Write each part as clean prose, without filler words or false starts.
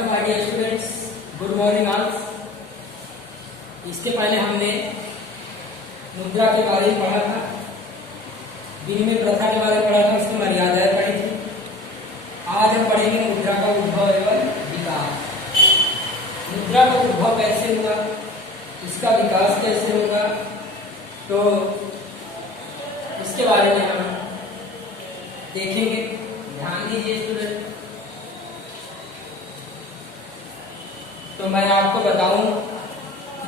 Hello my dear students, good morning all. इसके पहले हमने मुद्रा के बारे में पढ़ा था, विनिमय प्रथा के बारे में पढ़ा था, उसकी मर्यादाएं पढ़ी थी। आज हम पढ़ेंगे मुद्रा का उद्भव एवं विकास। मुद्रा का उद्भव कैसे हुआ, इसका विकास कैसे होगा, तो इसके बारे में हम देखेंगे। ध्यान दीजिए स्टूडेंट। तो मैं आपको बताऊं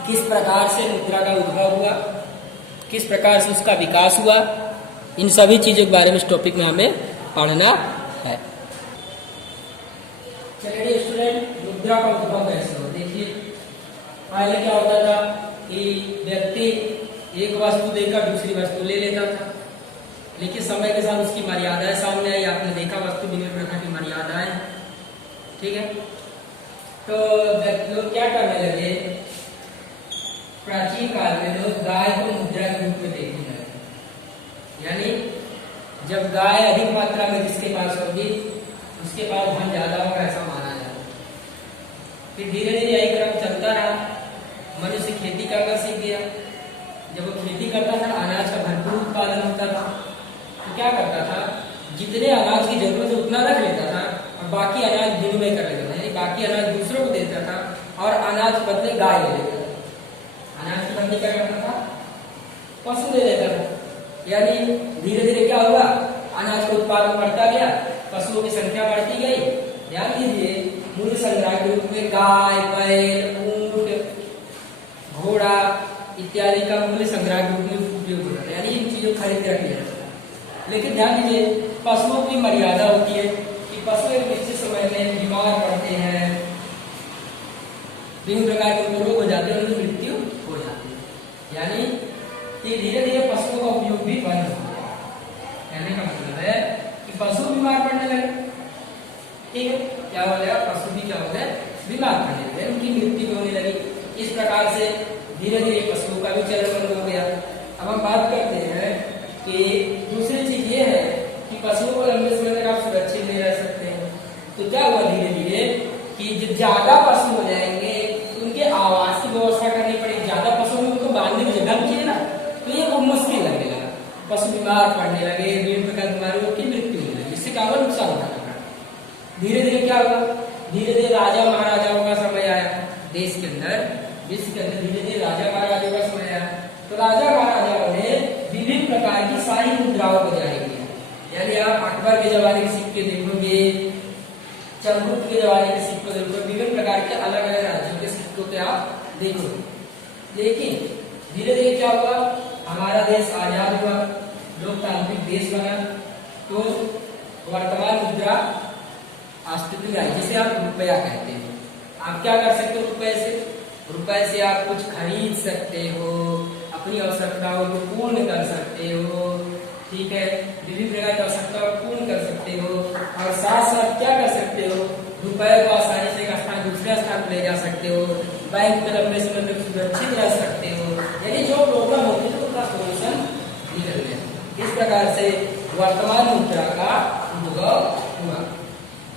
किस प्रकार से मुद्रा का उद्भव हुआ, किस प्रकार से उसका विकास हुआ, इन सभी चीजों के बारे में इस टॉपिक में हमें पढ़ना है। चलिए स्टूडेंट, मुद्रा का उद्भव कैसे हुआ देखिए। पहले क्या होता था कि व्यक्ति एक वस्तु देकर दूसरी वस्तु ले लेता था, लेकिन समय के साथ उसकी मर्यादाएं सामने आई। आपने देखा वस्तु विनिमय प्रथा की मर्यादाएं, ठीक है। तो लोग क्या करने लगे, प्राचीन काल में लोग गाय को मुद्रा के रूप में देखने लगे। यानी जब गाय अधिक मात्रा में जिसके पास होगी उसके पास धन ज्यादा होगा, ऐसा माना जाता। फिर धीरे धीरे यही क्रम चलता रहा। मनुष्य खेती करना सीख गया। जब वो खेती करता था, अनाज का भरपूर उत्पादन होता था, तो क्या करता था, जितने अनाज की जरूरत है उतना रख लेता था और बाकी अनाज विनिमय कर लेता था। यानी बाकी अनाज दूसरों को देता था और अनाज बदले गाय ले लेता था। अनाज की बदले क्या करता था, पशु दे देता था। यानी धीरे धीरे क्या हुआ, अनाज का उत्पादन बढ़ता गया, पशुओं की संख्या बढ़ती गई। ध्यान दीजिए, मूल्य संग्रह के रूप में गाय, बैल, ऊंट, घोड़ा इत्यादि का मूल्य संग्रह के रूप में उपयोग होता है। यानी इन चीजों को खरीद रख लिया जाता है। लेकिन ध्यान दीजिए, पशुओं की मर्यादा होती है कि पशु एक निश्चित समय में बीमार पड़ते हैं, विभिन्न प्रकार के रोग हो जाते हैं, उनकी मृत्यु हो जाती है। यानी ये धीरे धीरे पशुओं का उपयोग भी बंद हो गया। कहने का मतलब है कि पशु बीमार पड़ने लगे, ठीक है। क्या हो गया, पशु भी क्या हो गए, बीमार पड़ने लगे, उनकी मृत्यु होने लगी। इस प्रकार से धीरे धीरे पशुओं का भी चलन बंद हो गया। अब हम बात करते हैं कि दूसरी चीज ये है कि पशुओं को लंबे समय तक आप सुरक्षित नहीं रह सकते हैं। तो क्या हुआ धीरे धीरे कि जब ज्यादा पशु हो जाएंगे उनके आवास की व्यवस्था करनी पड़ेगी। ज्यादा पशु में उनको बांधने की जगह चाहिए ना, तो ये बहुत मुश्किल लगने लगा। पशु बीमार पड़ने लगे, विभिन्न प्रकार की बीमारियों की मृत्यु होने लगी, इससे क्या हुआ, नुकसान उठाना पड़ा। धीरे धीरे क्या हुआ, धीरे धीरे राजा महाराजाओं का समय आया। देश के अंदर, विश्व के अंदर धीरे धीरे राजा महाराजाओं का समय आया। तो राजा महाराजाओं ने विभिन्न प्रकार की सारी मुद्राओं को जारी किया। यानी आप अकबर के जमाने के सिक्के देखोगे, चंद्रगुप्त के जमाने के सिक्के देखोगे, विभिन्न प्रकार के अलग अलग राज्यों के सिक्कों के आप देखोगे। लेकिन धीरे धीरे क्या हुआ, हमारा देश आजाद हुआ, लोकतांत्रिक देश बना, तो वर्तमान मुद्रा अस्तित्व में आई, जिसे आप रुपया कहते हैं। आप क्या कर सकते हो, रुपए से आप कुछ खरीद सकते हो, अपनी आवश्यकताओं को पूर्ण कर सकते हो, ठीक है। विभिन्न प्रकार की आवश्यकताओं को पूर्ण कर सकते हो और साथ साथ क्या कर सकते हो, रुपए को आसानी से एक स्थान दूसरे स्थान पर ले जा सकते हो, बैंक में लंबे समय तक सुरक्षित रह सकते हो। यानी जो प्रॉब्लम होती है उसका सोल्यूशन निकल गया। इस प्रकार से वर्तमान मुद्रा का उद्भव हुआ।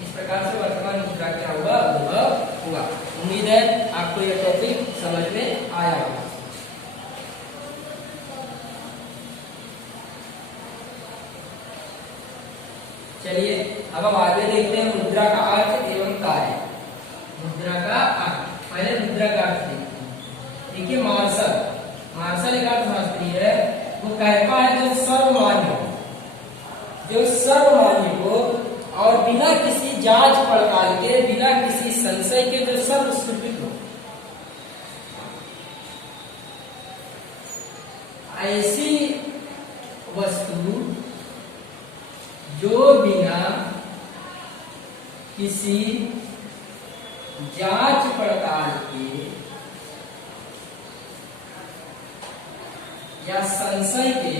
इस प्रकार से वर्तमान मुद्रा क्या हुआ, उद्भव हुआ। उम्मीद है आपको यह टॉपिक समझ में आया होगा। चलिए अब हम आगे देखते हैं मुद्रा का अर्थ एवं कार्य। मुद्रा का अर्थ, पहले मुद्रा का अर्थ देखते हैं। देखिए, मार्शल एक अर्थशास्त्री है, वो कहता है जो सर्वमान्य हो, जो सर्वमान्य हो और बिना किसी जांच पड़ताल के, बिना किसी संशय के जो सर्वस्वीकृत हो, ऐसी वस्तु जो बिना किसी जांच पड़ताल के या संशय के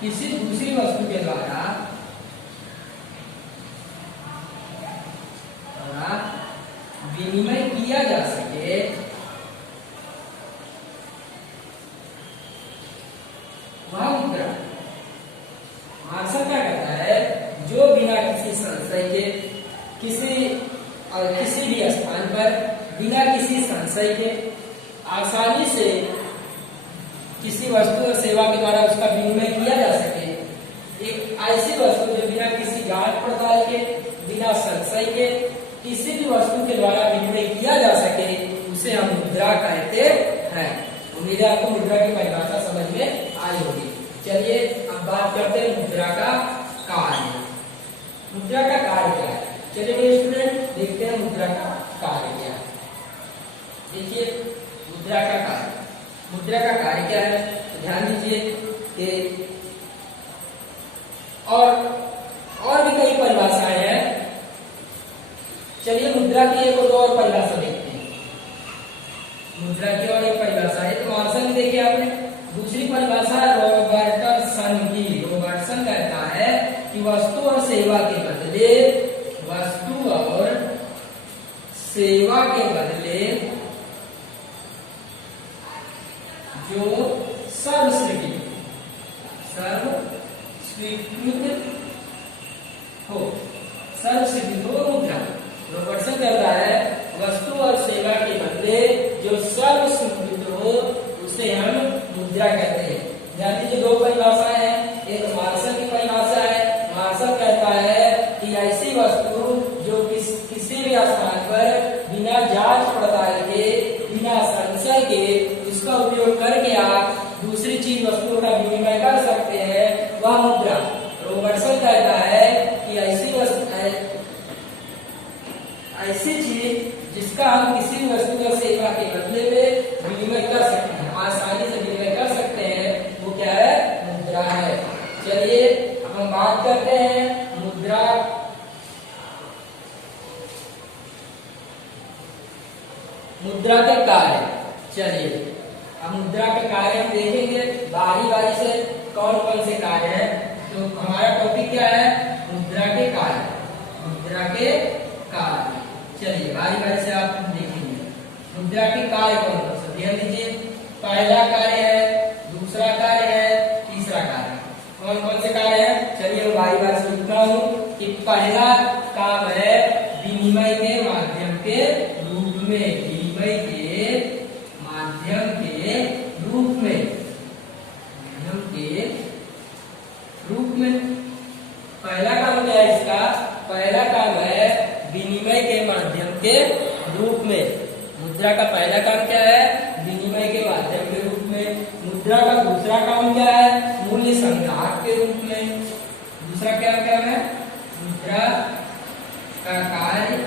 किसी दूसरी वस्तु के द्वारा विनिमय किया जा सके, वह मुद्रा। मार्शल क्या कहता है, जो संशय के किसी भी स्थान पर बिना किसी संशय के आसानी से किसी वस्तु और सेवा के द्वारा उसका विनिमय किया जा सके, एक ऐसी वस्तु जो बिना किसी जांच पड़ताल के, बिना संशय के किसी भी वस्तु के द्वारा विनिमय किया जा सके, उसे हम मुद्रा कहते हैं। उम्मीद है आपको मुद्रा की परिभाषा समझ में आई होगी। चलिए अब बात करते हैं मुद्रा का कार्य। मुद्रा का कार्य क्या है? चलिए मेरे स्टूडेंट देखते हैं मुद्रा का कार्य क्या है। देखिए मुद्रा का कार्य, मुद्रा का कार्य क्या है, तो ध्यान दीजिए कि और भी कई परिभाषाएं हैं। चलिए मुद्रा की एक और परिभाषा देखते हैं। मुद्रा की और एक परिभाषा है, तो मार्शल ने देखिए आपने दूसरी परिभाषा रॉबर्टसन की। रॉबर्टसन कहता है कि वस्तु और सेवा के बदले, वस्तु और सेवा के बदले जो सर्वस्वीकृत हो मुद्रा। रॉबर्टसन कहता है वस्तु और सेवा के बदले जो सर्वस्वीकृत हो उसे हम मुद्रा कहते हैं। ध्यान दीजिए दो परिभाषाएं हैं, एक मार्शल की परिभाषा है। मार्शल कहता है कि ऐसी वस्तु जो किसी भी स्थान पर बिना जांच पड़ताल के, बिना संशय के उसका उपयोग करके आप दूसरी चीज वस्तुओं का विनिमय कर सकते हैं, वह मुद्रा। रॉबर्टसन कहता है कि ऐसी चीज जिसका हम किसी भी वस्तु या सेवा के बदले में विनिमय कर सकते हैं, आसानी से विनिमय कर सकते हैं, वो क्या है? मुद्रा है। चलिए अब हम बात करते हैं मुद्रा के कार्य। चलिए अब मुद्रा के कार्य हम देखेंगे बारी बारी से कौन कौन से कार्य हैं। तो हमारा टॉपिक क्या है? मुद्रा के कार्य। मुद्रा के कार्य, चलिए बारी बारी से आप देखेंगे मुद्रा के कार्य कौन कौन से। ध्यान दीजिए पहला कार्य है, दूसरा कार्य है, तीसरा कार्य। कौन कौन से कार्य है? चलिए मैं बारी बारी से लिखता हूँ कि पहला काम है विनिमय के माध्यम के रूप में। विनिमय के माध्यम के रूप में, माध्यम के रूप में पहला काम क्या है इसका? पहला काम है विनिमय के माध्यम के रूप में। मुद्रा का पहला काम क्या है? विनिमय के माध्यम के रूप में। मुद्रा का दूसरा काम क्या है? मूल्य संग्राहक के रूप में। दूसरा क्या है? मुद्रा का कार्य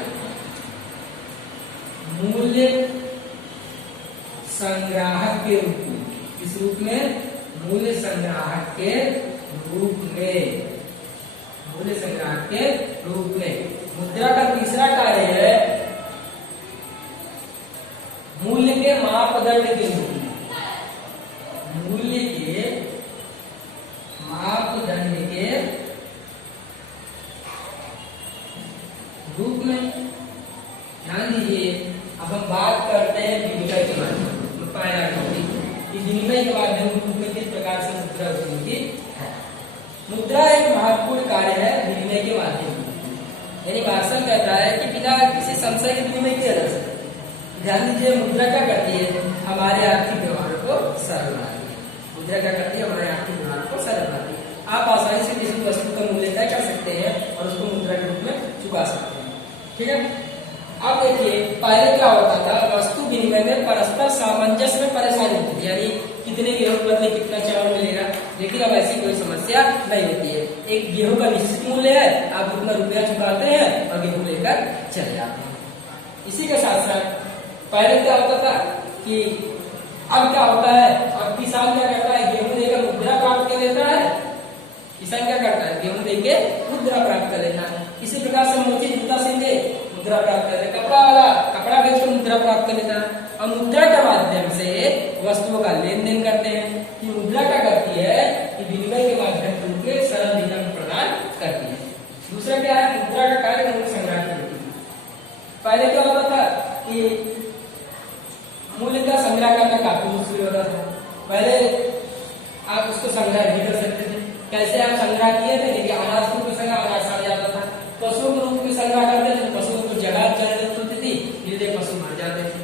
मूल्य संग्राहक के रूप में। किस रूप में? मूल्य संग्राहक के रूप में। मूल्य संग्राहक के रूप में। मुद्रा का तीसरा कार्य है मूल्य के मापदंड के रूप में। मूल्य के मापदंड के रूप में। ध्यान दीजिए अब हम बात करते हैं विनिमय के माध्यम। पहला टॉपिक कि विनिमय के माध्यम में किस प्रकार से मुद्रा उपयोगी है। मुद्रा एक महत्वपूर्ण कार्य है विनिमय के माध्यम। यानी मार्शल कहता है कि बिना किसी संशय के विनिमय किया जा सकता है। ध्यान दीजिए मुद्रा क्या करती है? हमारे आर्थिक व्यवहारों को सरल बनाती है। मुद्रा क्या करती है? हमारे आर्थिक व्यवहारों को सरल बनाती है। आप आसानी से किसी वस्तु का मूल्य तय कर सकते हैं और उसको मुद्रा के रूप में चुका सकते हैं। ठीक है। अब देखिए पहले क्या होता था? वस्तु विनिमय में परस्पर सामंजस्य में परेशानी होती थी, यानी कितने गेहूं के बदले कितना चावल मिलेगा। लेकिन अब ऐसी कोई समस्या नहीं होती है। एक गेहूं का निश्चित मूल्य है, आप उतना रुपया चुकाते हैं और गेहूं लेकर चले जाते हैं। इसी के साथ साथ पहले क्या होता था कि अब क्या होता है? अब किसान क्या करता है? गेहूं लेकर मुद्रा प्राप्त कर लेता है। किसान क्या करता है? गेहूं लेके मुद्रा प्राप्त कर लेता है। इसी प्रकार से मोची जूता सिलते मुद्रा प्राप्त कर लेता है, कपड़ा वाला कपड़ा बेचकर मुद्रा प्राप्त कर लेता है। और मुद्रा के माध्यम से वस्तुओं का लेन देन करते हैं। कि मुद्रा क्या करती है? कि विनिमय के माध्यम के रूप में सरल विकल्प प्रदान करती है। दूसरा क्या है? मुद्रा का कार्य मूल्य संग्रह करती है। पहले क्या होता था कि मूल्य का संग्रह करना काफी मुश्किल होता था। पहले आप उसको संग्रह नहीं कर सकते थे। कैसे आप संग्रह किए थे? देखिए अनाज को संग्रह अनाज सड़ जाता था, पशुओं के रूप में संग्रह करते थे, पशुओं को जगह जरूरत होती थी, धीरे पशु मर जाते थे।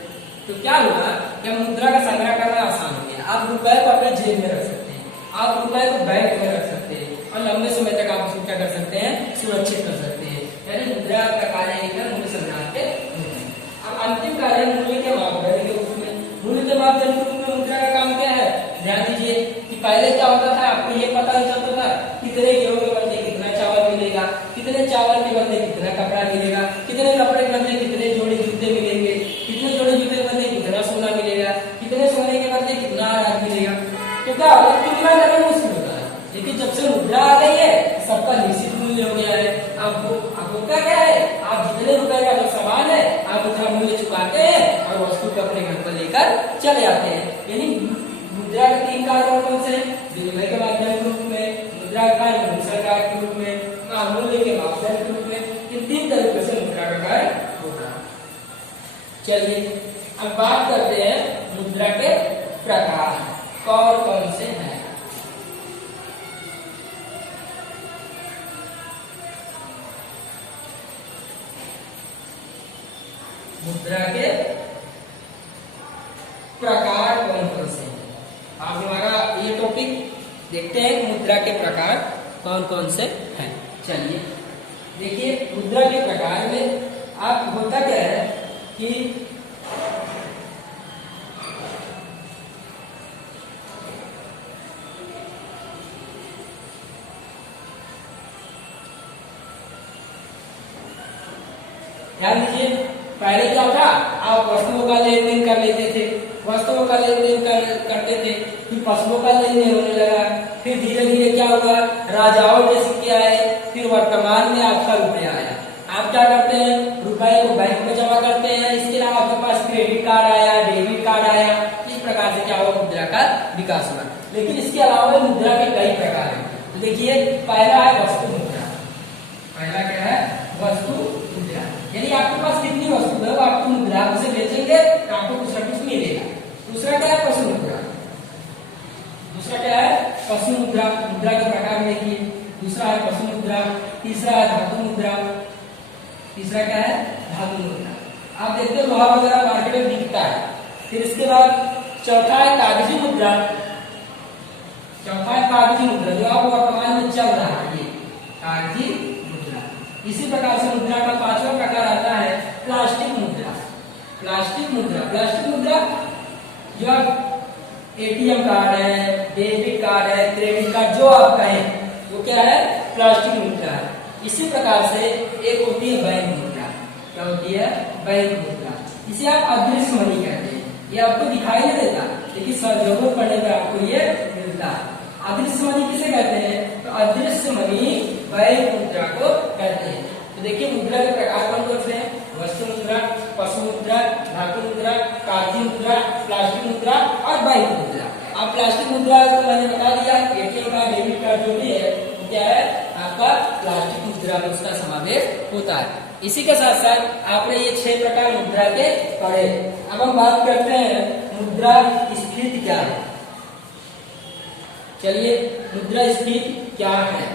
तो क्या हुआ कि मुद्रा का संग्रह करना आसान हो गया। आप रुपए को अपने जेब में रख सकते हैं, आप रुपए को बैंक में रख सकते हैं और लंबे समय तक आप उसको क्या कर सकते हैं, सुरक्षित कर सकते हैं। यानी मुद्रा का कार्य एक मूल्य संग्रह के रूप में। अब अंतिम कार्य मूल्य के मापदंड के रूप में। मूल्य के मापदंड के रूप में मुद्रा का काम क्या है, ध्यान दीजिए कि पहले क्या होता था, आपको ये पता नहीं चलता था कितने गेहूं के बदले कितना चावल मिलेगा, कितने चावल के बदले कितना कपड़ा मिलेगा, कितने कपड़े के बदले कितने जोड़े जूते मिलेंगे, कितने जोड़े जूते के बदले कितना सोना मिलेगा, कितने सोने के बदले कितना अनाज मिलेगा। तो क्या होगा, तुलना करना मुश्किल होता है। लेकिन जब से मुद्रा आ गई है, सबका निश्चित मूल्य हो गया है। अब होता क्या है, आप जितने रुपए का जो सामान है आप उतना मूल्य चुकाते हैं और वस्तु को अपने घर पर लेकर चले जाते हैं। यानी मुद्रा के तीन कार्य कौन से हैं, विनिमय के माध्यम के रूप में, मुद्रा का कार्य मूल्य कार्य के रूप में, मूल्य के मापदंड के रूप में। इन तीन तरीके से मुद्रा का कार्य होता है। चलिए अब बात करते हैं मुद्रा के प्रकार कौन कौन से हैं। मुद्रा के प्रकार कौन कौन से हैं। आप हमारा ये टॉपिक देखते हैं, मुद्रा के प्रकार कौन कौन से हैं। चलिए देखिए, मुद्रा के प्रकार में आप होता क्या है कि ध्यान दीजिए, पहले क्या था, आप वस्तुओं का लेन देन कर लेते थे, वस्तुओं का लेन देन करते थे, फिर पशुओं का लेन देन होने लगा, फिर धीरे धीरे क्या होगा, राजाओं के सिक्के आए, फिर वर्तमान में आपका रुपया आया। आप क्या करते हैं, रुपए को बैंक में जमा करते हैं। इसके अलावा आपके पास क्रेडिट कार्ड आया, डेबिट कार्ड आया। इस प्रकार से क्या हुआ, मुद्रा का विकास हुआ। लेकिन इसके अलावा मुद्रा के कई प्रकार हैं। तो देखिए, पहला है वस्तु मुद्रा। पहला क्या है, वस्तु मुद्रा। यानी आपके पास कितनी वस्तु है वो आपकी मुद्रा, उसे बेचेंगे तो आपको कुछ ना कुछ मिलेगा। दूसरा क्या है, पशु मुद्रा। दूसरा क्या है, पशु मुद्रा। मुद्रा के प्रकार देखिए, दूसरा है पशु मुद्रा, तीसरा है धातु मुद्रा। तीसरा क्या है, धातु मुद्रा। आप देखते हो लोहा वगैरह मार्केट में बिकता है। फिर इसके बाद चौथा है कागजी मुद्रा। चौथा है कागजी मुद्रा, जो आप वर्तमान में चल रहा है, ये कागजी मुद्रा। इसी प्रकार से मुद्रा का पांचवा प्रकार आता है प्लास्टिक मुद्रा। प्लास्टिक मुद्रा, प्लास्टिक मुद्रा जो आप एटीएम कार्ड है, डेबिट कार्ड है, क्रेडिट कार्ड जो आप कहें वो क्या है, प्लास्टिक मुद्रा है। इसी प्रकार से एक होती है बैंक मुद्रा। क्या होती है, बैंक मुद्रा। इसे आप अदृश्य मनी कहते हैं। ये आपको दिखाई नहीं देता, लेकिन जरूरत पड़ने पर आपको ये मिलता है। अदृश्य मनी किसे कहते हैं, तो अदृश्य मनी बैंक मुद्रा को कहते हैं। तो देखिए, मुद्रा के प्रकार कौन कौन से हैं, वस्तु मुद्रा, पशु मुद्रा, धातु मुद्रा, कागजी मुद्रा, प्लास्टिक मुद्रा और बैंक मुद्रा। अब प्लास्टिक मुद्रा को मैंने बता दिया, एटीएम का, डेबिट कार्ड जो भी है क्या है, आपका प्लास्टिक मुद्रा में उसका समावेश होता है। इसी के साथ साथ आपने ये 6 प्रकार मुद्रा के पढ़े। अब हम बात करते हैं मुद्रा स्फीति क्या है। चलिए, मुद्रा स्फीति क्या है,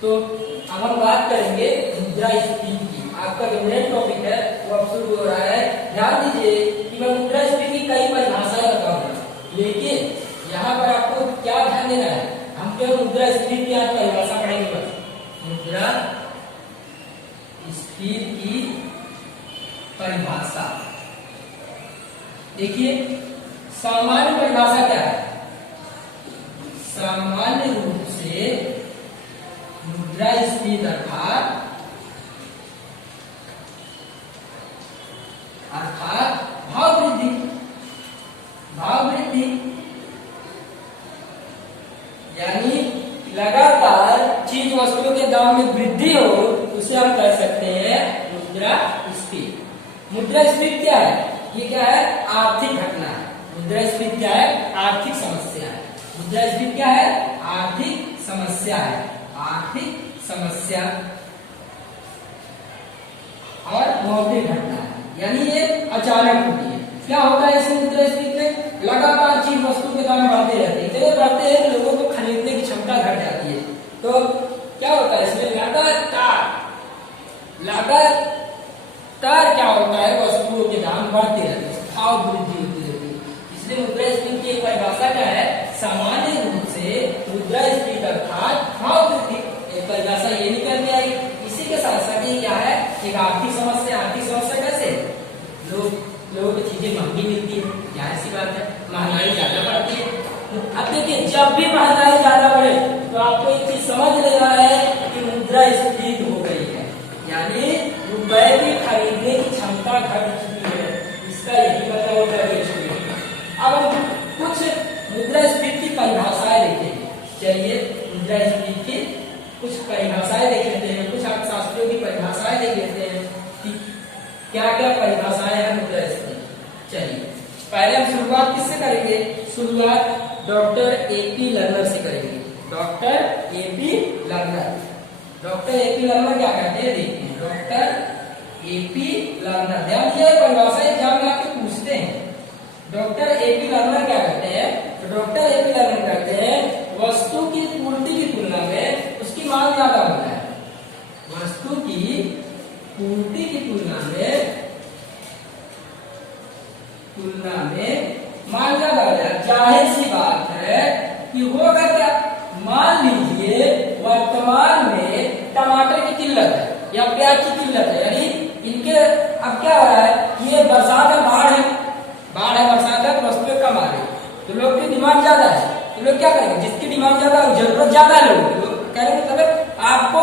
तो अब हम बात करेंगे मुद्रा स्फीति की। आपका जो मेन टॉपिक है वो अब शुरू हो रहा है। ध्यान दीजिए कि मैं मुद्रा स्फीति की कई परिभाषाएं बताऊंगा, लेकिन यहाँ पर आपको क्या ध्यान देना है, हम केवल मुद्रा स्फीति की आज परिभाषा पढ़ेंगे बस। मुद्रा स्फीति की परिभाषा देखिए, सामान्य परिभाषा क्या है, सामान्य रूप से मुद्रा स्फीति अर्थात भाव वृद्धि। भाव वृद्धि यानी लगातार चीज वस्तुओं के दाम में वृद्धि हो, उसे हम कह सकते हैं मुद्रा स्फीति। मुद्रा स्फीति क्या है, ये क्या है, आर्थिक घटना है। मुद्रा स्फीति क्या है, आर्थिक समस्या है। मुद्रा स्फीति क्या है, आर्थिक समस्या है। आर्थिक समस्या और मौखिक घटना है, यानी ये अचानक होती है। क्या होता है इस मुद्रा स्फीति में, लगातार चीज वस्तु के दाम बढ़ते रहते हैं, इतने बढ़ते हैं कि लोगों को खरीदने की क्षमता घट जाती है। तो क्या होता है इसमें, लगातार परिभाषा क्या है, सामान्य रूप से मुद्रास्फीति अर्थात भाव वृद्धि, एक परिभाषा ये निकल के आई। इसी के साथ साथ ये क्या है, एक आर्थिक समस्या। आर्थिक समस्या कैसे, लोगों को चीजें महंगी मिलती है, जाहिर सी बात है, महंगाई ज्यादा बढ़ती है। अब देखिए, जब भी महंगाई ज्यादा बढ़े तो आपको एक चीज समझ लेना है कि मुद्रास्फीति हो गई है, यानी रुपए की खरीदने की क्षमता घट चुकी है, इसका यही मतलब होता है। अब हम कुछ मुद्रास्फीति की परिभाषाएं देखेंगे। चलिए मुद्रास्फीति की कुछ परिभाषाएं देख लेते हैं, कुछ अर्थशास्त्रियों की परिभाषाएं देख लेते हैं कि क्या क्या परिभाषाएं हैं मुद्रास्फीति। चलिए पहले हम शुरुआत किससे करेंगे, शुरुआत डॉक्टर एपी लर्नर से करेंगे। Doctor AP learner, doctor AP learner क्या कहते हैं देखते हैं। डॉक्टर एपी लर्नर, ध्यान दिया परिभाषा एग्जाम में आपको पूछते हैं। डॉक्टर एपी लर्नर क्या कहते हैं, तो डॉक्टर एपी लर्नर कहते हैं वस्तु की पूर्ति की तुलना में उसकी मांग ज्यादा होता है। वस्तु की पूर्ति की तुलना में मांग ज्यादा हो जाए। जाहिर सी बात है कि होगा क्या, मान लीजिए वर्तमान में टमाटर की किल्लत है या प्याज की किल्लत है, यानी इनके अब क्या हो रहा है कि ये बरसात है, बाढ़ है, बरसात है, तो वस्तुएं कम आ रही, तो लोग की डिमांड ज्यादा है, तो लोग क्या करेंगे, जिसकी डिमांड ज्यादा है जरूरत ज्यादा है लोगों की, लोग कहेंगे मतलब आपको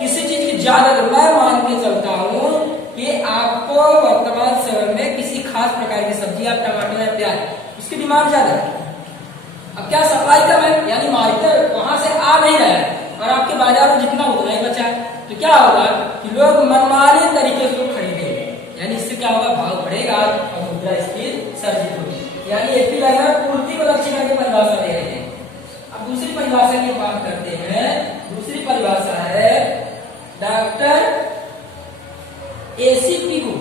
किसी चीज की ज्यादा जरूरत। मैं मान के चलता हूँ कि आपको वर्तमान समय में किसी खास प्रकार की सब्जी या टमाटर या प्याज, उसकी डिमांड ज्यादा है। अब क्या सप्लाई कम है, यानी मार्केट वहां से आ नहीं रहा है और आपके बाजार में जितना उतना ही बचा है, तो क्या होगा कि लोग मनमाने तरीके से खरीदेंगे, यानी इससे क्या होगा, भाव बढ़ेगा और मुद्रास्फीति सर्जित होगी। यानी एपी लर्नर पूर्ति को लक्ष्य करके परिभाषा दे रहे हैं। अब दूसरी परिभाषा की बात करते हैं। दूसरी परिभाषा है doctor AC Pigou.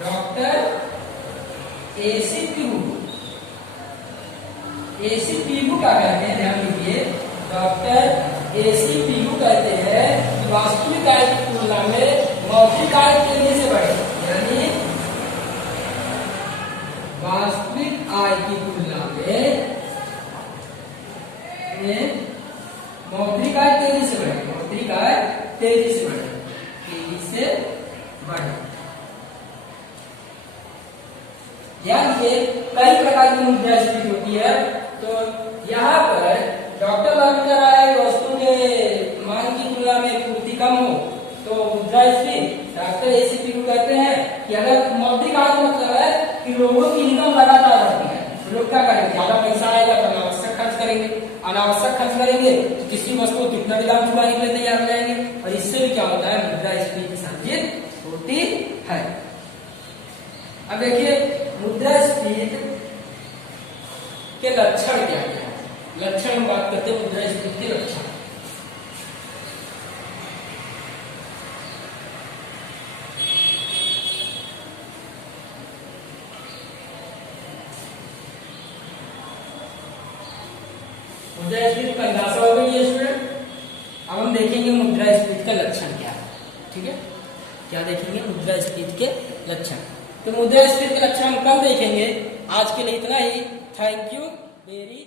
Doctor AC Pigou, AC Pigou क्या कहते हैं, ध्यान दीजिए। डॉक्टर एसी पिगू कहते हैं कि वास्तविक आय की तुलना में मौद्रिक आय तेजी से बढ़े, यानी वास्तविक आय की तुलना में मौद्रिक आय तेजी से बढ़े, मौद्रिक आय तेजी से बढ़े, तेजी से बढ़े। ध्यान दीजिए, कई प्रकार की मुद्रास्फीति होती है, तो यहाँ पर डॉक्टर लर्नर कह रहा है वस्तु के मांग की तुलना में पूर्ति कम हो तो मुद्रास्फीति। डॉक्टर एसी पिगू कहते हैं कि अगर मौद्रिक आय मतलब है कि लोगों की इनकम लगातार बढ़ती है, तो लोग क्या करेंगे, ज्यादा पैसा आएगा तो अनावश्यक खर्च करेंगे, अनावश्यक खर्च करेंगे तो किसी वस्तु को कितना भी दाम चुकाने के लिए तैयार हो जाएंगे, और इससे भी क्या होता है, मुद्रास्फीति सर्जित होती है। अब देखिए मुद्रास्फीति के लक्षण क्या क्या है। लक्षण हम बात करते हैं मुद्रास्फीति के लक्षण। मुद्रास्फीति परिभाषा हो गई है स्टूडेंट। अब हम देखेंगे मुद्रास्फीति का लक्षण क्या है। ठीक है, क्या देखेंगे, मुद्रास्फीति के लक्षण। तो मुद्रास्फीति के लक्षण हम कल देखेंगे। आज के लिए इतना ही। Thank you very